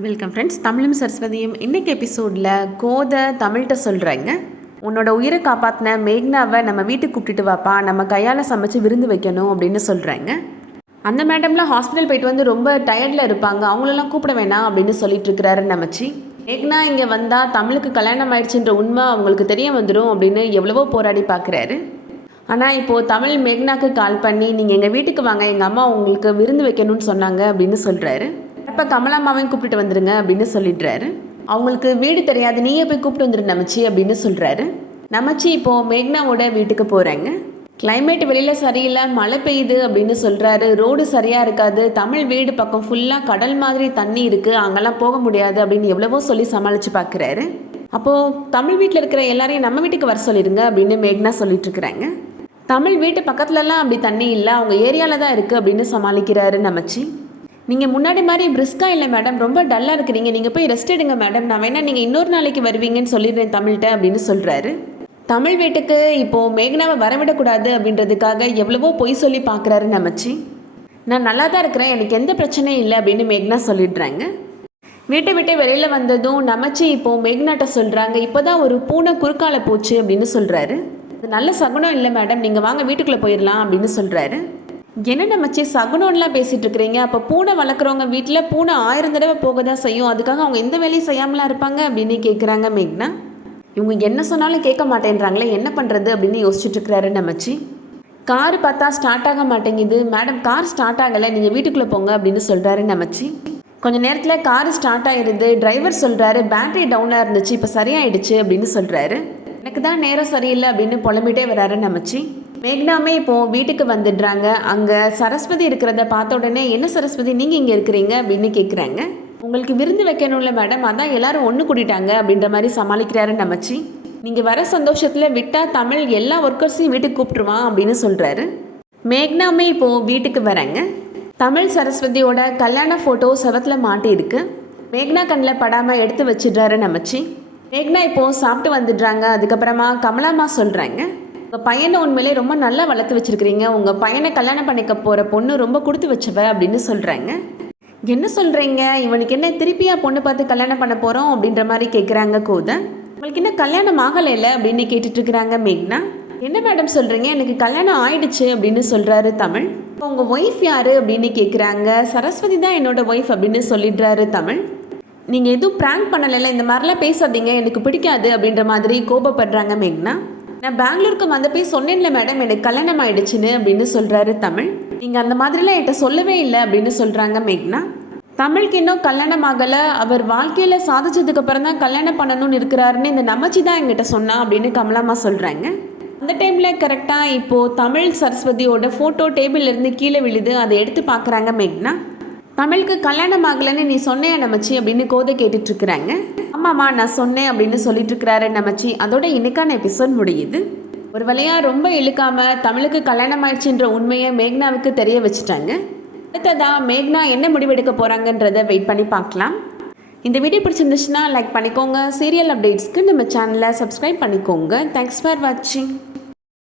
Welcome friends. தமிழும் சரஸ்வதியும் இன்றைக்கி எபிசோடில் கோதை தமிழ்கிட்ட சொல்கிறாங்க, உன்னோட உயிரை காப்பாற்றின மேக்னாவை நம்ம வீட்டுக்கு கூப்பிட்டுட்டு வாப்பா, நம்ம கையால் சமைச்சு விருந்து வைக்கணும் அப்படின்னு சொல்கிறாங்க. அந்த மேடம்லாம் ஹாஸ்பிட்டல் போயிட்டு வந்து ரொம்ப டயர்டில் இருப்பாங்க, அவங்களெல்லாம் கூப்பிட வேணாம் அப்படின்னு சொல்லிட்டு இருக்கிறாரு நமச்சி. மேக்னா இங்கே வந்தால் தமிழுக்கு கல்யாணம் ஆயிடுச்சுன்ற உண்மை அவங்களுக்கு தெரிய வந்துடும் அப்படின்னு எவ்வளவோ போராடி பார்க்குறாரு. ஆனால் இப்போது தமிழ் மேக்னாக்கு கால் பண்ணி நீங்கள் எங்கள் வீட்டுக்கு வாங்க, எங்கள் அம்மா உங்களுக்கு விருந்து வைக்கணும்னு சொன்னாங்க அப்படின்னு சொல்கிறாரு. இப்போ கமலாமாவையும் கூப்பிட்டு வந்துடுங்க அப்படின்னு சொல்லிடுறாரு. அவங்களுக்கு வீடு தெரியாது, நீயே போய் கூப்பிட்டு வந்துடு நமச்சி அப்படின்னு சொல்கிறாரு. நமச்சி இப்போது மேக்னாவோட வீட்டுக்கு போகிறாங்க. கிளைமேட் வெளியில் சரியில்லை, மழை பெய்யுது அப்படின்னு சொல்கிறாரு. ரோடு சரியாக இருக்காது, தமிழ் வீடு பக்கம் ஃபுல்லாக கடல் மாதிரி தண்ணி இருக்குது, அங்கெல்லாம் போக முடியாது அப்படின்னு எவ்வளவோ சொல்லி சமாளித்து பார்க்குறாரு. அப்போது தமிழ் வீட்டில் இருக்கிற எல்லாரையும் நம்ம வீட்டுக்கு வர சொல்லிடுங்க அப்படின்னு மேக்னா சொல்லிட்டு இருக்கிறாங்க. தமிழ் வீட்டு பக்கத்துலலாம் அப்படி தண்ணி இல்லை, அவங்க ஏரியாவில் தான் இருக்குது அப்படின்னு சமாளிக்கிறாரு நமச்சி. நீங்கள் முன்னாடி மாதிரி பிரிஸ்காக இல்லை மேடம், ரொம்ப டல்லாக இருக்கிறீங்க, நீங்கள் போய் ரெஸ்ட் எடுங்க மேடம், நான் வேணா நீங்கள் இன்னொரு நாளைக்கு வருவீங்கன்னு சொல்லிடுறேன் தமிழ்கிட்ட அப்படின்னு சொல்கிறாரு. தமிழ் வீட்டுக்கு இப்போது மேக்னாவை வரவிடக்கூடாது அப்படின்றதுக்காக எவ்வளவோ பொய் சொல்லி பார்க்குறாரு நமச்சி. நான் நல்லா தான் இருக்கிறேன், எனக்கு எந்த பிரச்சனையும் இல்லை அப்படின்னு மேக்னா சொல்லிடுறாங்க. வீட்டை விட்டு வெளியில் வந்ததும் நமச்சி இப்போது மேக்னாட்ட சொல்கிறாங்க, இப்போ தான் ஒரு பூனை குறுக்கால போச்சு அப்படின்னு சொல்கிறாரு. அது நல்ல சகுனம் இல்லை மேடம், நீங்கள் வாங்க வீட்டுக்குள்ளே போயிடலாம் அப்படின்னு சொல்கிறாரு. என்ன நமச்சி சகுனம்லாம் பேசிகிட்டு இருக்கிறீங்க, அப்போ பூனை வளர்க்குறவங்க வீட்டில் பூனை 1000 தடவை போக தான் செய்யும், அதுக்காக அவங்க எந்த வேலையும் செய்யாமலாம் இருப்பாங்க அப்படின்னு கேட்குறாங்க மேக்னா. இவங்க என்ன சொன்னாலும் கேட்க மாட்டேன்றாங்களே, என்ன பண்ணுறது அப்படின்னு யோசிச்சுட்டு இருக்கிறாரு நமச்சி. கார் பார்த்தா ஸ்டார்ட் ஆக மாட்டேங்குது மேடம், கார் ஸ்டார்ட் ஆகலை, நீங்கள் வீட்டுக்குள்ளே போங்க அப்படின்னு சொல்கிறாரு நமச்சி. கொஞ்சம் நேரத்தில் கார் ஸ்டார்ட் ஆகிடுது. டிரைவர் சொல்கிறாரு பேட்டரி டவுனாக இருந்துச்சு, இப்போ சரியாயிடுச்சு அப்படின்னு சொல்கிறாரு. எனக்கு தான் நேரம் சரியில்லை அப்படின்னு புலம்பிட்டே வராரு நமச்சி. மேக்னாமே இப்போது வீட்டுக்கு வந்துடுறாங்க. அங்கே சரஸ்வதி இருக்கிறத பார்த்த உடனே, என்ன சரஸ்வதி நீங்கள் இங்கே இருக்கிறீங்க அப்படின்னு கேட்குறாங்க. உங்களுக்கு விருந்து வைக்கணும்ல மேடம், அதான் எல்லாரும் ஒன்று கூட்டிட்டாங்க அப்படின்ற மாதிரி சமாளிக்கிறாரு நமச்சி. நீங்கள் வர சந்தோஷத்தில் விட்டால் தமிழ் எல்லா ஒர்க்கர்ஸையும் வீட்டுக்கு கூப்பிட்டுருவான் அப்படின்னு சொல்கிறாரு. மேக்னாமே இப்போது வீட்டுக்கு வராங்க. தமிழ் சரஸ்வதியோட கல்யாண ஃபோட்டோ செவத்தில் மாட்டியிருக்கு. மேக்னா கண்ணில் படாமல் எடுத்து வச்சிடுறாரு நமச்சி. மேக்னா இப்போது சாப்பிட்டு வந்துடுறாங்க. அதுக்கப்புறமா கமலாமா சொல்கிறாங்க, உங்கள் பையனை உண்மையிலே ரொம்ப நல்லா வளர்த்து வச்சுருக்கிறீங்க, உங்கள் பையனை கல்யாணம் பண்ணிக்க போகிற பொண்ணு ரொம்ப கொடுத்து வச்சவ அப்படின்னு சொல்கிறாங்க. என்ன சொல்கிறீங்க, இவனுக்கு என்ன திருப்பியா பொண்ணு பார்த்து கல்யாணம் பண்ண போகிறோம் அப்படின்ற மாதிரி கேட்குறாங்க கோதை. உங்களுக்கு என்ன கல்யாணம் ஆகலைல்ல அப்படின்னு கேட்டுட்ருக்குறாங்க மேக்னா. என்ன மேடம் சொல்கிறீங்க, எனக்கு கல்யாணம் ஆயிடுச்சு அப்படின்னு சொல்கிறாரு தமிழ். உங்கள் ஒய்ஃப் யார் அப்படின்னு கேட்குறாங்க. சரஸ்வதி தான் என்னோடய ஒய்ஃப் அப்படின்னு சொல்லிடுறாரு தமிழ். நீங்கள் எதுவும் ப்ராங்க் பண்ணலைல்ல, இந்த மாதிரிலாம் பேசாதீங்க, எனக்கு பிடிக்காது அப்படின்ற மாதிரி கோபப்படுறாங்க மேக்னா. நான் பெங்களூருக்கு வந்தப்பே சொன்னேன்ல மேடம், எனக்கு கல்யாணம் ஆயிடுச்சுன்னு அப்படின்னு சொல்கிறாரு தமிழ். நீங்கள் அந்த மாதிரிலாம் என்கிட்ட சொல்லவே இல்லை அப்படின்னு சொல்கிறாங்க மேக்னா. தமிழுக்கு இன்னும் கல்யாணம் ஆகலை, அவர் வாழ்க்கையில் சாதிச்சதுக்கப்புறம் தான் கல்யாணம் பண்ணணும்னு இருக்கிறாருன்னு இந்த நமச்சி தான் எங்கிட்ட சொன்னா அப்படின்னு கமலாமா சொல்கிறாங்க. அந்த டைமில் கரெக்டாக இப்போது தமிழ் சரஸ்வதியோட ஃபோட்டோ டேபிள்லேருந்து கீழே விழுது. அதை எடுத்து பார்க்குறாங்க மேக்னா. தமிழுக்கு கல்யாணம் ஆகலைன்னு நீ சொன்னையா நமச்சி அப்படின்னு கோதை கேட்டுட்ருக்குறாங்க. ஆமாம்மா நான் சொன்னேன் அப்படின்னு சொல்லிட்டு இருக்கிறாரு நமச்சி. அதோட இன்னைக்கான எபிசோட் முடியுது. ஒரு வழியாக ரொம்ப இழுக்காமல் தமிழுக்கு கல்யாணம் ஆயிடுச்சுன்ற உண்மையை மேக்னாவுக்கு தெரிய வச்சுட்டாங்க. அடுத்ததாக மேக்னா என்ன முடிவெடுக்க போகிறாங்கன்றதை வெயிட் பண்ணி பார்க்கலாம். இந்த வீடியோ பிடிச்சிருந்துச்சுன்னா லைக் பண்ணிக்கோங்க. சீரியல் அப்டேட்ஸ்க்கு நம்ம சேனலை சப்ஸ்கிரைப் பண்ணிக்கோங்க. தேங்க்ஸ் ஃபார் வாட்சிங்.